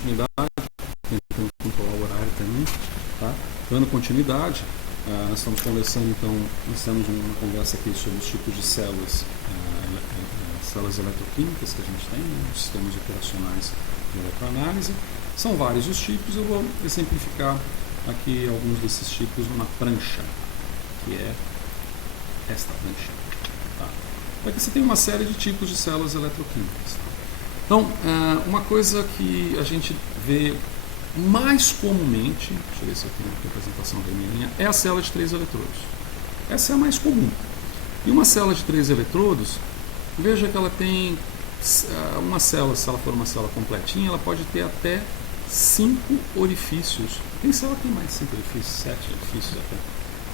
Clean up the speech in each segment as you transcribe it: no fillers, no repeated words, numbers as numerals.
continuidade, tentando controlar o horário também, tá? Dando continuidade, nós estamos conversando, então, nós temos uma conversa aqui sobre os tipos de células, células eletroquímicas que a gente tem, né, os sistemas operacionais de eletroanálise. São vários os tipos, eu vou exemplificar aqui alguns desses tipos numa prancha, que é esta prancha. Tá? Aqui você tem uma série de tipos de células eletroquímicas. Então, uma coisa que a gente vê mais comumente, deixa eu ver se eu tenho a representação vermelhinha, é a célula de 3 eletrodos. Essa é a mais comum. E uma célula de 3 eletrodos, veja que ela tem uma célula, se ela for uma célula completinha, ela pode ter até 5 orifícios. Tem célula que tem mais de 5 orifícios, 7 orifícios até.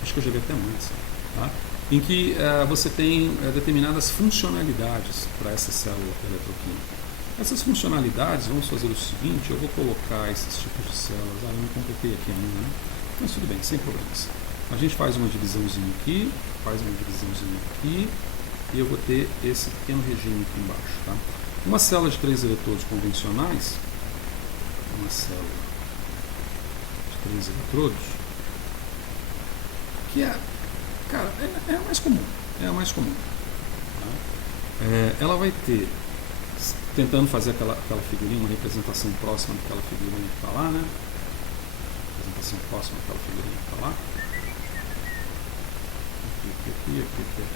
Acho que eu já vi até mais. Tá? Em que você tem determinadas funcionalidades para essa célula eletroquímica. Essas funcionalidades, vamos fazer o seguinte, eu vou colocar esses tipos de células, eu não completei aqui ainda, né? Mas tudo bem, sem problemas. A gente faz uma divisãozinha aqui, e eu vou ter esse pequeno regime aqui embaixo. Tá? Uma célula de 3 eletrodos convencionais, uma célula de 3 eletrodos, que é a mais comum. Tá? Ela vai ter, tentando fazer aquela figurinha, uma representação próxima daquela figurinha que está lá, né? Representação próxima daquela figurinha que está lá.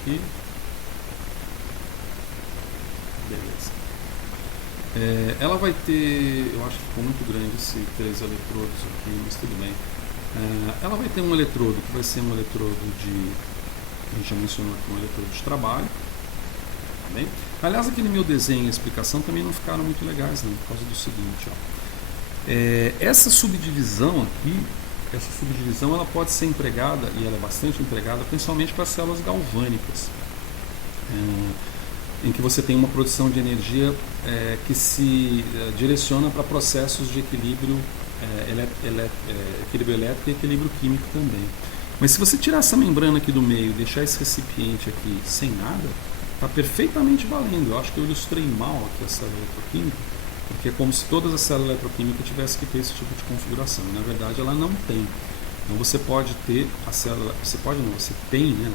Aqui. Beleza. Ela vai ter, eu acho que ficou muito grande esse 3 eletrodos aqui, mas tudo bem. Ela vai ter um eletrodo que vai ser um eletrodo a gente já mencionou aqui, um eletrodo de trabalho. Tá bem? Aliás, aqui no meu desenho e explicação também não ficaram muito legais, não, por causa do seguinte. Essa subdivisão aqui, ela pode ser empregada, e ela é bastante empregada, principalmente para células galvânicas, em que você tem uma produção de energia que se direciona para processos de equilíbrio, equilíbrio elétrico e equilíbrio químico também. Mas se você tirar essa membrana aqui do meio e deixar esse recipiente aqui sem nada, está perfeitamente valendo. Eu acho que eu ilustrei mal aqui a célula eletroquímica, porque é como se todas as células eletroquímicas tivessem que ter esse tipo de configuração. Na verdade, ela não tem. Então você pode ter a célula, você tem, né?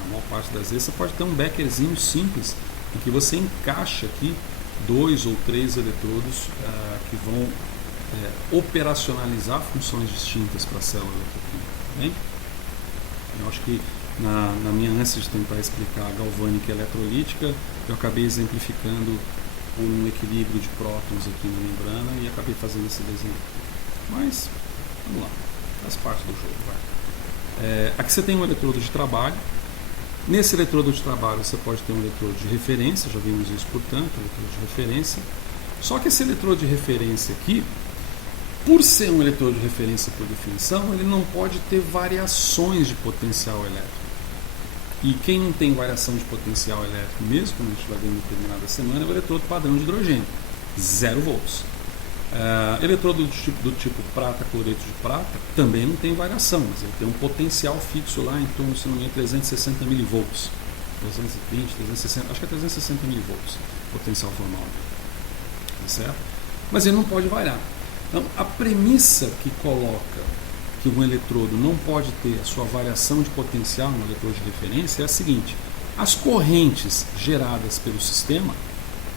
Na maior parte das vezes, você pode ter um beckerzinho simples, em que você encaixa aqui 2 ou 3 eletrodos que vão operacionalizar funções distintas para a célula eletroquímica. Tá bem? Eu acho que na minha ânsia de tentar explicar a galvânica e a eletrolítica, eu acabei exemplificando um equilíbrio de prótons aqui na membrana e acabei fazendo esse desenho. Mas, vamos lá, faz parte do jogo. Vai. Aqui você tem um eletrodo de trabalho. Nesse eletrodo de trabalho você pode ter um eletrodo de referência, já vimos isso, portanto, eletrodo de referência. Só que esse eletrodo de referência aqui, por ser um eletrodo de referência por definição, ele não pode ter variações de potencial elétrico. E quem não tem variação de potencial elétrico mesmo, como a gente vai ver em determinada semana, é o eletrodo padrão de hidrogênio, 0 volts. Eletrodo do tipo prata, cloreto de prata, também não tem variação, mas ele tem um potencial fixo lá em torno de 360 milivolts. 320, 360, acho que é 360 milivolts, potencial formal. Tá certo? Mas ele não pode variar. Então, a premissa que coloca que um eletrodo não pode ter a sua variação de potencial no eletrodo de referência é a seguinte: as correntes geradas pelo sistema,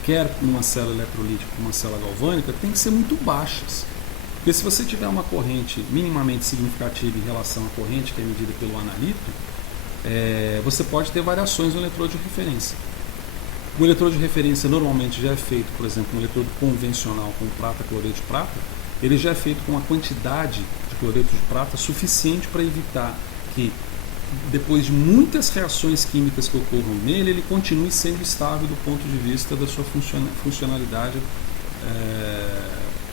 quer numa célula eletrolítica ou uma célula galvânica, tem que ser muito baixas. Porque se você tiver uma corrente minimamente significativa em relação à corrente que é medida pelo analito, você pode ter variações no eletrodo de referência. O eletrodo de referência normalmente já é feito, por exemplo, um eletrodo convencional com prata, cloreto de prata, ele já é feito com uma quantidade de cloreto de prata suficiente para evitar que, depois de muitas reações químicas que ocorram nele, ele continue sendo estável do ponto de vista da sua funcionalidade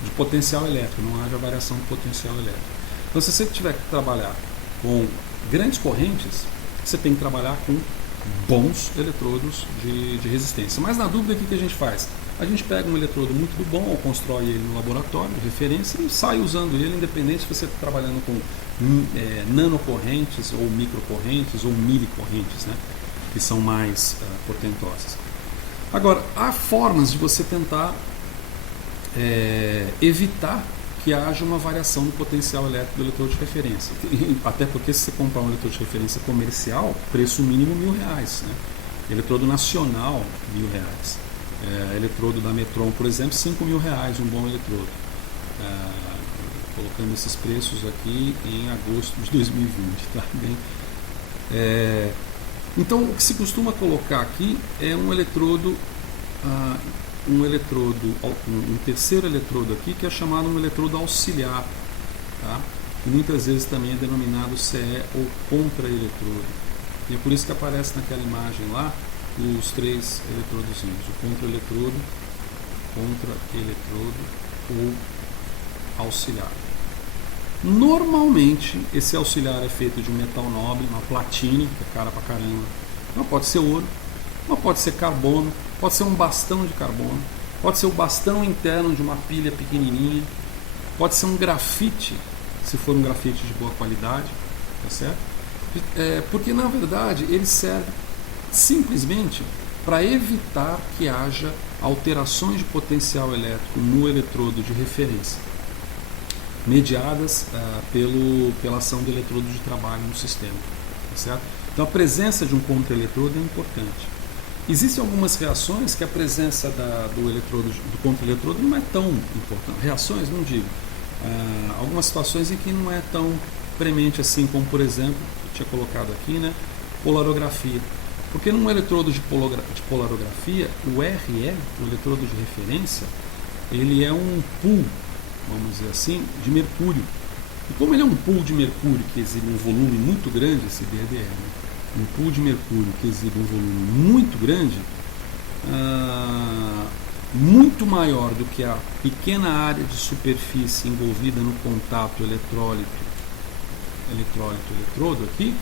de potencial elétrico, não haja variação de potencial elétrico. Então, se você tiver que trabalhar com grandes correntes, você tem que trabalhar com bons eletrodos de resistência. Mas na dúvida, o que a gente faz? A gente pega um eletrodo muito bom, ou constrói ele no laboratório, de referência, e sai usando ele, independente se você está trabalhando com nanocorrentes, ou microcorrentes, ou milicorrentes, né, que são mais potentosas. Agora, há formas de você tentar evitar que haja uma variação do potencial elétrico do eletrodo de referência. Até porque se você comprar um eletrodo de referência comercial, preço mínimo R$1.000, né? Eletrodo nacional, R$1.000. Eletrodo da Metron, por exemplo, R$5.000, um bom eletrodo. Colocando esses preços aqui em agosto de 2020, tá bem? Então, o que se costuma colocar aqui é um eletrodo, um terceiro eletrodo aqui, que é chamado um eletrodo auxiliar, tá? E muitas vezes também é denominado CE ou contra-eletrodo. E é por isso que aparece naquela imagem lá os três eletrodozinhos, o contra-eletrodo ou auxiliar. Normalmente, esse auxiliar é feito de um metal nobre, uma platina, que é cara pra caramba. Não pode ser ouro, não pode ser carbono, pode ser um bastão de carbono, pode ser o bastão interno de uma pilha pequenininha, pode ser um grafite, se for um grafite de boa qualidade, tá certo? Porque, na verdade, ele serve simplesmente para evitar que haja alterações de potencial elétrico no eletrodo de referência, mediadas pela ação do eletrodo de trabalho no sistema, tá certo? Então a presença de um contra-eletrodo é importante. Existem algumas reações que a presença do contra-eletrodo não é tão importante. Reações, não digo. Algumas situações em que não é tão premente assim, como por exemplo, eu tinha colocado aqui, né, polarografia. Porque num eletrodo de polarografia, o RE, o eletrodo de referência, ele é um pool, vamos dizer assim, de mercúrio. E como ele é um pool de mercúrio que exibe um volume muito grande, esse DDE, né? Um pool de mercúrio que exibe um volume muito grande, muito maior do que a pequena área de superfície envolvida no contato eletrodo aqui,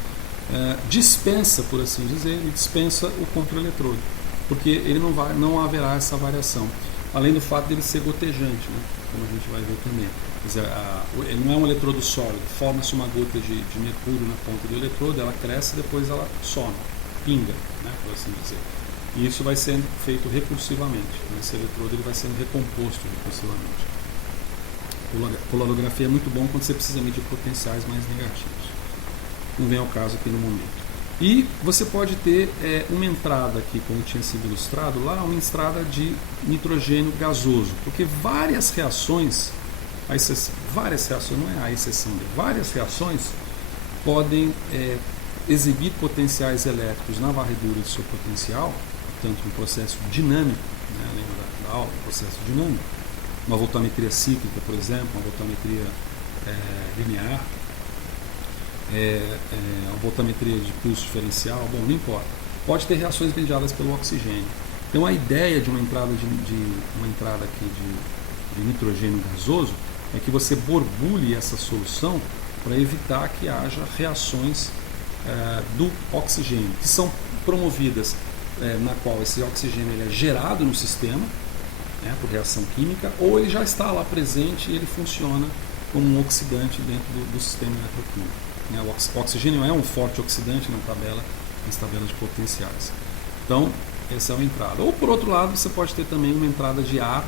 dispensa, por assim dizer, ele dispensa o contra-eletrodo, porque ele não haverá essa variação, além do fato dele ser gotejante, né? Como a gente vai ver também. Quer dizer, ele não é um eletrodo sólido, forma-se uma gota de mercúrio na ponta do eletrodo, ela cresce e depois ela some, pinga, né, por assim dizer. E isso vai sendo feito recursivamente. Esse eletrodo ele vai sendo recomposto recursivamente. Polarografia é muito bom quando você precisa medir potenciais mais negativos. Não vem ao caso aqui no momento. E você pode ter uma entrada aqui, como tinha sido ilustrado lá, uma entrada de nitrogênio gasoso, porque várias reações, não é a exceção, várias reações podem exibir potenciais elétricos na varredura de seu potencial, portanto um processo dinâmico, né? Lembra da aula, um processo dinâmico, uma voltametria cíclica, por exemplo, uma voltametria linear, a voltametria de pulso diferencial, bom, não importa. Pode ter reações mediadas pelo oxigênio. Então a ideia de uma entrada aqui de nitrogênio gasoso é que você borbulhe essa solução para evitar que haja reações do oxigênio, que são promovidas na qual esse oxigênio ele é gerado no sistema, né, por reação química, ou ele já está lá presente e ele funciona como um oxidante dentro do sistema eletroquímico. O oxigênio é um forte oxidante nas tabelas de potenciais. Então, essa é uma entrada. Ou, por outro lado, você pode ter também uma entrada de ar,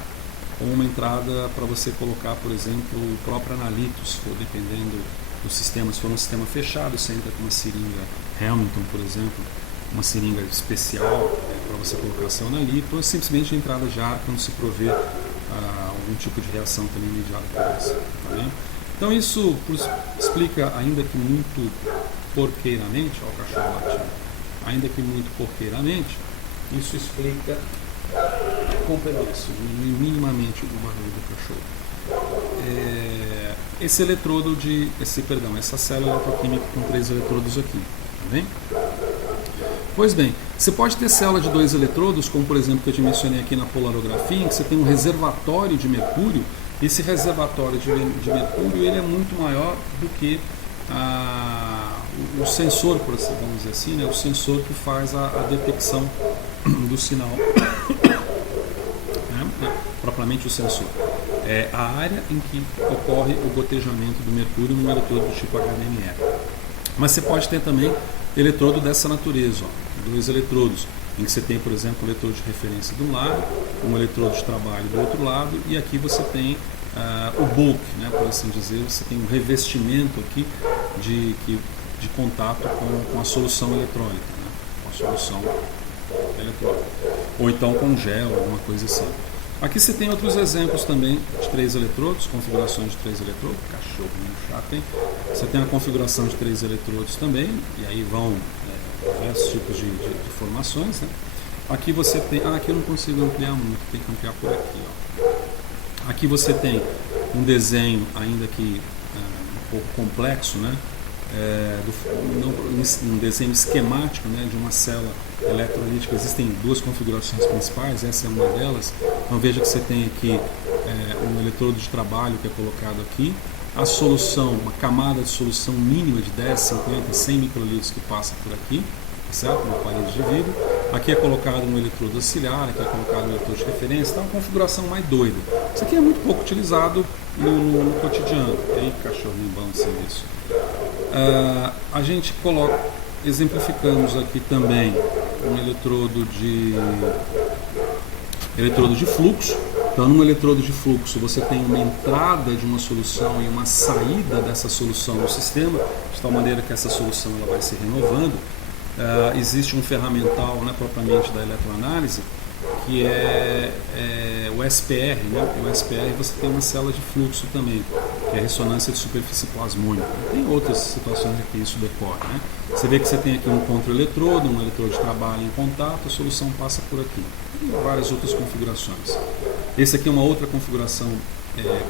ou uma entrada para você colocar, por exemplo, o próprio analito, se for dependendo do sistema. Se for um sistema fechado, você entra com uma seringa Hamilton, por exemplo, uma seringa especial para você colocar seu analito, ou simplesmente a entrada de ar quando se provê algum tipo de reação também mediada por isso. Tá bem? Então isso explica, ainda que muito porqueiramente, ó, o cachorro latindo, ainda que muito porqueiramente, isso explica com pedaço, minimamente o barulho do cachorro. Essa célula eletroquímica com 3 eletrodos aqui, tá bem? Pois bem, você pode ter célula de 2 eletrodos, como por exemplo que eu te mencionei aqui na polarografia, em que você tem um reservatório de mercúrio. Esse reservatório de mercúrio ele é muito maior do que o sensor, vamos dizer assim, né? O sensor que faz a detecção do sinal, propriamente o sensor. É a área em que ocorre o gotejamento do mercúrio no eletrodo do tipo HNMR. Mas você pode ter também eletrodo dessa natureza, ó, 2 eletrodos, em que você tem, por exemplo, um eletrodo de referência de um lado, um eletrodo de trabalho do outro lado, e aqui você tem o bulk, né, por assim dizer, você tem um revestimento aqui de contato com a solução eletrônica, né, com a solução eletrônica, ou então com gel, alguma coisa assim. Aqui você tem outros exemplos também de 3 eletrodos, configurações de 3 eletrodos, cachorro meio chato, hein? Você tem a configuração de 3 eletrodos também, e aí vão diversos tipos de formações, né? Aqui você tem, aqui eu não consigo ampliar muito, tem que ampliar por aqui, ó. Aqui você tem um desenho ainda que um pouco complexo, né? Um desenho esquemático, né, de uma célula eletrolítica. Existem 2 configurações principais, essa é uma delas. Então veja que você tem aqui um eletrodo de trabalho que é colocado aqui, a solução, uma camada de solução mínima de 10, 50, 100 microlitros que passa por aqui, certo? Uma parede de vidro. Aqui é colocado um eletrodo auxiliar, aqui é colocado um eletrodo de referência, então é uma configuração mais doida. Isso aqui é muito pouco utilizado no cotidiano. E aí, cachorrinho bom sem isso. A gente exemplificamos aqui também um eletrodo de fluxo. Então, num eletrodo de fluxo, você tem uma entrada de uma solução e uma saída dessa solução no sistema, de tal maneira que essa solução ela vai se renovando. Existe um ferramental, né, propriamente da eletroanálise, que é o SPR, né? O SPR você tem uma célula de fluxo também, que é a ressonância de superfície plasmônica. Tem outras situações que isso decorre, né? Você vê que você tem aqui um contra-eletrodo, um eletrodo de trabalho em contato, a solução passa por aqui. E várias outras configurações. Esse aqui é uma outra configuração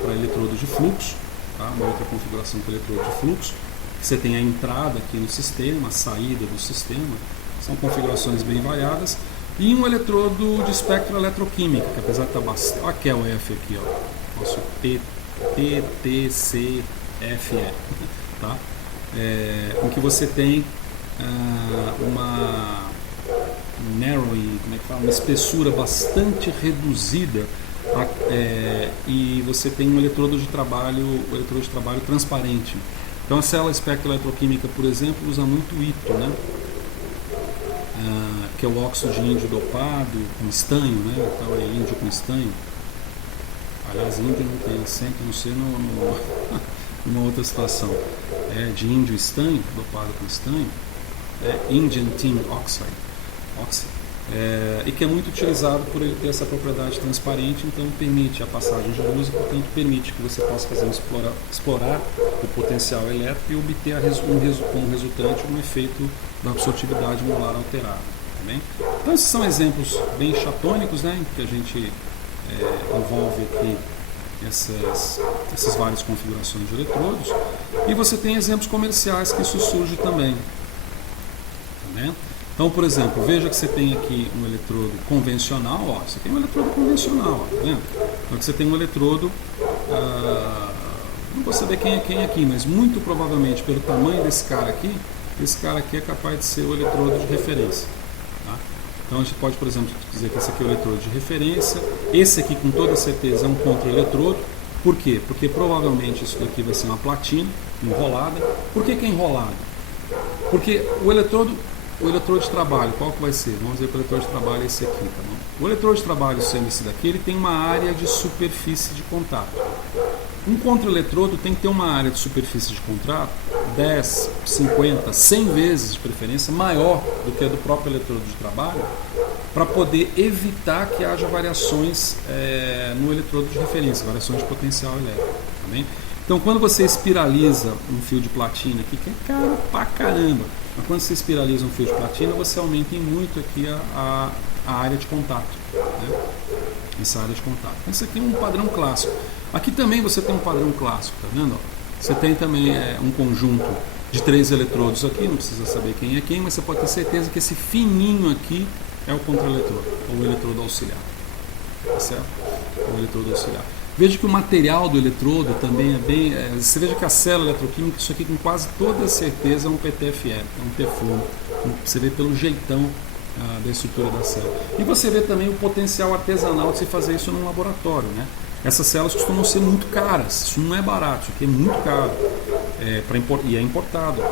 para eletrodo de fluxo, tá? Uma outra configuração para eletrodo de fluxo. Você tem a entrada aqui no sistema, a saída do sistema. São configurações bem variadas. E um eletrodo de espectro eletroquímico, que apesar de estar bastante... Olha aqui é o F aqui, ó. Nosso PTCFE, tá? Em que você tem uma narrowing, como é que fala? Uma espessura bastante reduzida, e você tem um eletrodo de trabalho transparente. Então a célula espectro eletroquímica, por exemplo, usa muito ITO, né? Que é o óxido de índio dopado com estanho, né? Então é índio com estanho. Aliás, índio não tem, sempre não ser numa outra situação. É de índio estanho, dopado com estanho, Indian Tin Oxide. E que é muito utilizado por ele ter essa propriedade transparente, então permite a passagem de luz e, portanto, permite que você possa fazer explorar o potencial elétrico e obter como resultante um efeito da absortividade molar alterada. Tá bem? Então esses são exemplos bem chatônicos, né, em que a gente envolve aqui essas várias configurações de eletrodos, e você tem exemplos comerciais que isso surge também. Tá bem? Então, por exemplo, veja que você tem aqui um eletrodo convencional, ó, isso aqui é um eletrodo convencional, ó, tá vendo? Então você tem um eletrodo, não vou saber quem é quem aqui, mas muito provavelmente pelo tamanho desse cara aqui, esse cara aqui é capaz de ser o eletrodo de referência. Tá? Então a gente pode, por exemplo, dizer que esse aqui é o eletrodo de referência, esse aqui com toda certeza é um contra-eletrodo. Por quê? Porque provavelmente isso daqui vai ser uma platina enrolada. Por que é enrolada? Porque o eletrodo de trabalho, qual que vai ser? Vamos dizer que o eletrodo de trabalho é esse aqui, tá bom? O eletrodo de trabalho, sendo esse daqui, ele tem uma área de superfície de contato. Um contra-eletrodo tem que ter uma área de superfície de contato 10, 50, 100 vezes de preferência maior do que a do próprio eletrodo de trabalho, para poder evitar que haja variações no eletrodo de referência, variações de potencial elétrico. Tá bem? Então, quando você espiraliza um fio de platina aqui, que é caro pra caramba, mas quando você espiraliza um fio de platina, você aumenta em muito aqui a área de contato, né? Essa área de contato. Esse aqui é um padrão clássico. Aqui também você tem um padrão clássico, tá vendo? Você tem também um conjunto de 3 eletrodos aqui, não precisa saber quem é quem, mas você pode ter certeza que esse fininho aqui é o contra-eletrodo, ou o eletrodo auxiliar. Tá certo? O eletrodo auxiliar. Veja que o material do eletrodo também é bem... você veja que a célula eletroquímica, isso aqui com quase toda certeza é um PTFE, é um Teflon. Você vê pelo jeitão da estrutura da célula. E você vê também o potencial artesanal de se fazer isso num laboratório, né? Essas células costumam ser muito caras, isso não é barato, isso aqui é muito caro. E é importado.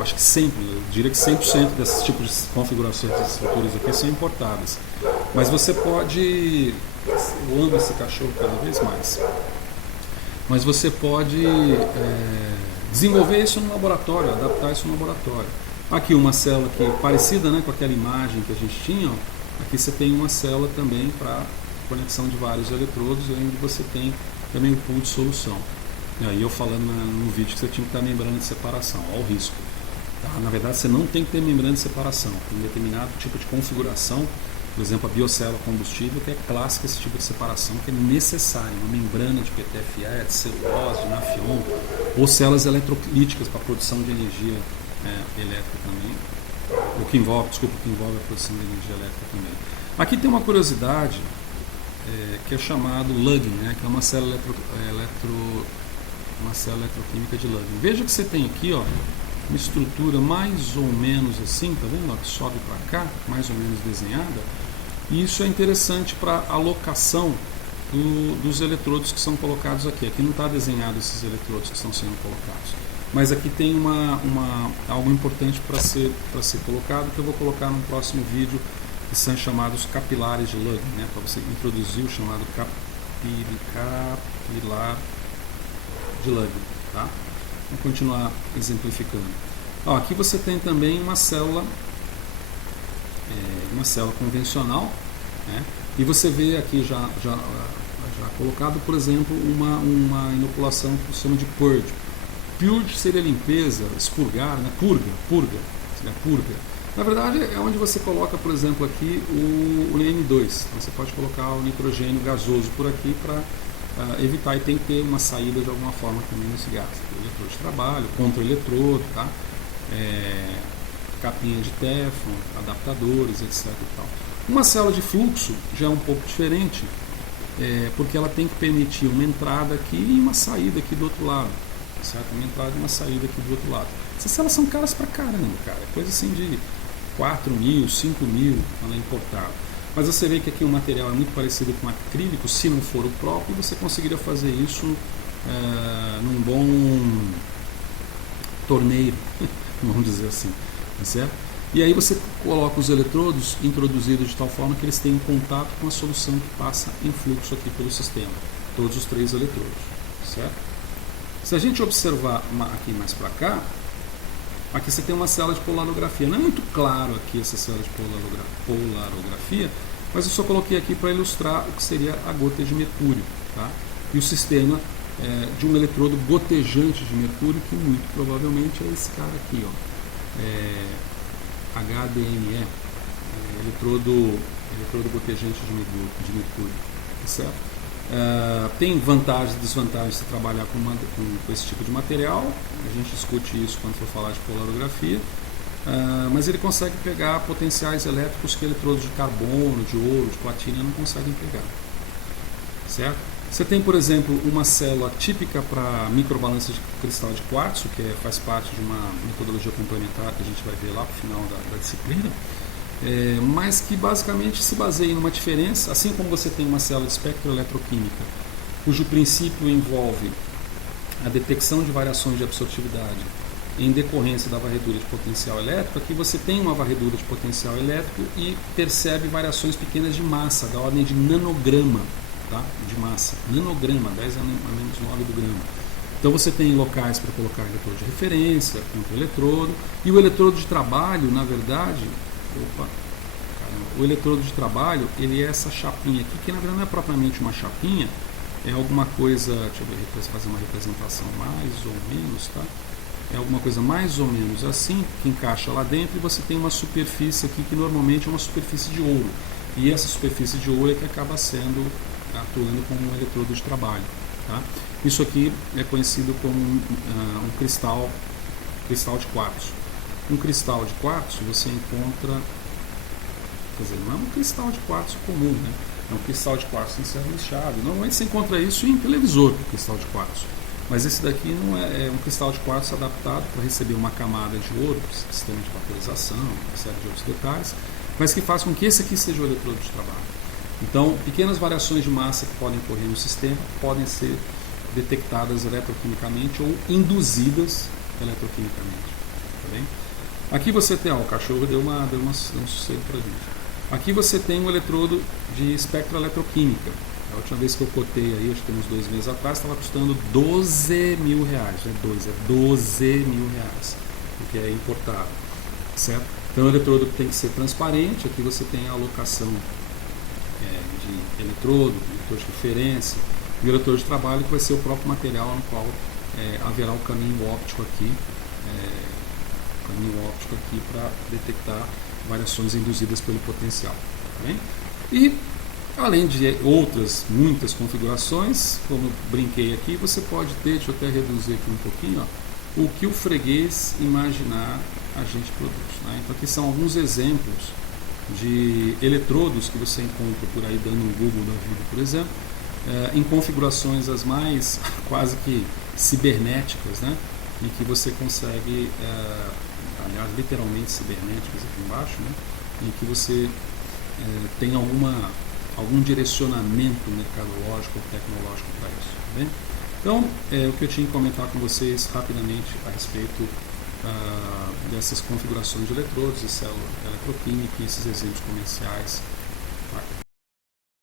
Acho que sempre, eu diria que 100% desses tipos de configurações de estruturas aqui são importadas. Mas você pode... Eu amo esse cachorro cada vez mais. Mas você pode desenvolver isso no laboratório, adaptar isso no laboratório. Aqui uma célula aqui, parecida, né, com aquela imagem que a gente tinha. Ó. Aqui você tem uma célula também para conexão de vários eletrodos, e onde você tem também o pool de solução. E aí eu falando no vídeo que você tinha que ter membrana de separação, olha o risco. Tá? Na verdade você não tem que ter membrana de separação, tem um determinado tipo de configuração, por exemplo a biocélula combustível, que é clássica esse tipo de separação, que é necessário, uma membrana de PTFE, de celulose, de Nafion, ou células eletrolíticas para produção de energia elétrica também, o que envolve a produção de energia elétrica também. Aqui tem uma curiosidade, que é chamado lugging, né, que é uma célula eletroquímica de lugging. Veja que você tem aqui, ó, uma estrutura mais ou menos assim, tá vendo? Ó, que sobe para cá, mais ou menos desenhada. E isso é interessante para alocação dos eletrodos que são colocados aqui. Aqui não está desenhado esses eletrodos que estão sendo colocados. Mas aqui tem algo importante para ser colocado, que eu vou colocar no próximo vídeo, que são chamados capilares de lugging, né? Para você introduzir o chamado capilar de lugging, tá? Vamos continuar exemplificando. Ó, aqui você tem também uma célula convencional, né? E você vê aqui já colocado, por exemplo, uma inoculação que se chama de purge. Purge seria limpeza, expurgar, né? Purga, seria purga. Na verdade é onde você coloca, por exemplo, aqui o N2. Então, você pode colocar o nitrogênio gasoso por aqui para evitar, e tem que ter uma saída de alguma forma também nesse gás. Eletrodo de trabalho, contra-eletrodo, tá? Capinha de Teflon, adaptadores, etc. E tal. Uma célula de fluxo já é um pouco diferente, porque ela tem que permitir uma entrada aqui e uma saída aqui do outro lado. Certo? Uma entrada e uma saída aqui do outro lado. Essas células são caras pra caramba, cara. É coisa assim de 4 mil, 5 mil quando é importado. Mas você vê que aqui o material é muito parecido com acrílico, se não for o próprio, você conseguiria fazer isso num bom torneiro, vamos dizer assim. Tá certo? E aí você coloca os eletrodos introduzidos de tal forma que eles tenham contato com a solução que passa em fluxo aqui pelo sistema. Todos os 3 eletrodos. Certo? Se a gente observar aqui mais para cá, aqui você tem uma célula de polarografia. Não é muito claro aqui essa célula de polarografia, mas eu só coloquei aqui para ilustrar o que seria a gota de mercúrio. Tá? E o sistema de um eletrodo gotejante de mercúrio, que muito provavelmente é esse cara aqui, ó. HDME, eletrodo gotejante de mercúrio. Certo? Tem vantagens e desvantagens de trabalhar com esse tipo de material. A gente discute isso quando for falar de polarografia, mas ele consegue pegar potenciais elétricos que eletrodos de carbono, de ouro, de platina não conseguem pegar. Certo? Você tem, por exemplo, uma célula típica para microbalança de cristal de quartzo, que faz parte de uma metodologia complementar que a gente vai ver lá para o final da disciplina. Mas que basicamente se baseia numa diferença, assim como você tem uma célula de espectroeletroquímica, cujo princípio envolve a detecção de variações de absortividade em decorrência da varredura de potencial elétrico. Aqui você tem uma varredura de potencial elétrico e percebe variações pequenas de massa, da ordem de nanograma, tá? De massa, nanograma, 10 a menos 9 do grama. Então você tem locais para colocar eletrodo de referência, contra-eletrodo, e o eletrodo de trabalho, na verdade... O eletrodo de trabalho, ele é essa chapinha aqui, que na verdade não é propriamente uma chapinha, é alguma coisa, deixa eu ver, fazer uma representação mais ou menos, tá? É alguma coisa mais ou menos assim, que encaixa lá dentro, e você tem uma superfície aqui que normalmente é uma superfície de ouro, e essa superfície de ouro é que acaba atuando como um eletrodo de trabalho, tá? Isso aqui é conhecido como um cristal de quartzo. Um cristal de quartzo você encontra, quer dizer, não é um cristal de quartzo comum, né? É um cristal de quartzo em serra lixada. Normalmente você encontra isso em televisor, cristal de quartzo. Mas esse daqui não é um cristal de quartzo adaptado para receber uma camada de ouro, sistema de vaporização, uma série de outros detalhes, mas que faz com que esse aqui seja o eletrodo de trabalho. Então, pequenas variações de massa que podem ocorrer no sistema podem ser detectadas eletroquimicamente ou induzidas eletroquimicamente. Tá bem? Aqui você tem, o cachorro deu um sossego para a gente. Aqui você tem um eletrodo de espectroeletroquímica. A última vez que eu cotei aí, acho que tem uns 2 meses atrás, estava custando R$12 mil, não é 12 mil reais, porque é importado, certo? Então o eletrodo tem que ser transparente. Aqui você tem a alocação de eletrodo de referência, e o eletrodo de trabalho que vai ser o próprio material no qual haverá o caminho óptico aqui, para detectar variações induzidas pelo potencial. Tá bem? E além de outras muitas configurações, como eu brinquei aqui, você pode ter, deixa eu até reduzir aqui um pouquinho, o que o freguês imaginar a gente produz. Né? Então aqui são alguns exemplos de eletrodos que você encontra por aí, dando um Google da vida, por exemplo, em configurações as mais quase que cibernéticas, né? Em que você consegue, aliás, literalmente cibernéticas aqui embaixo, né? Em que você tem algum direcionamento mercadológico ou tecnológico para isso. Tá bem? Então, o que eu tinha que comentar com vocês rapidamente a respeito dessas configurações de eletrodos e célula eletroquímica e esses exemplos comerciais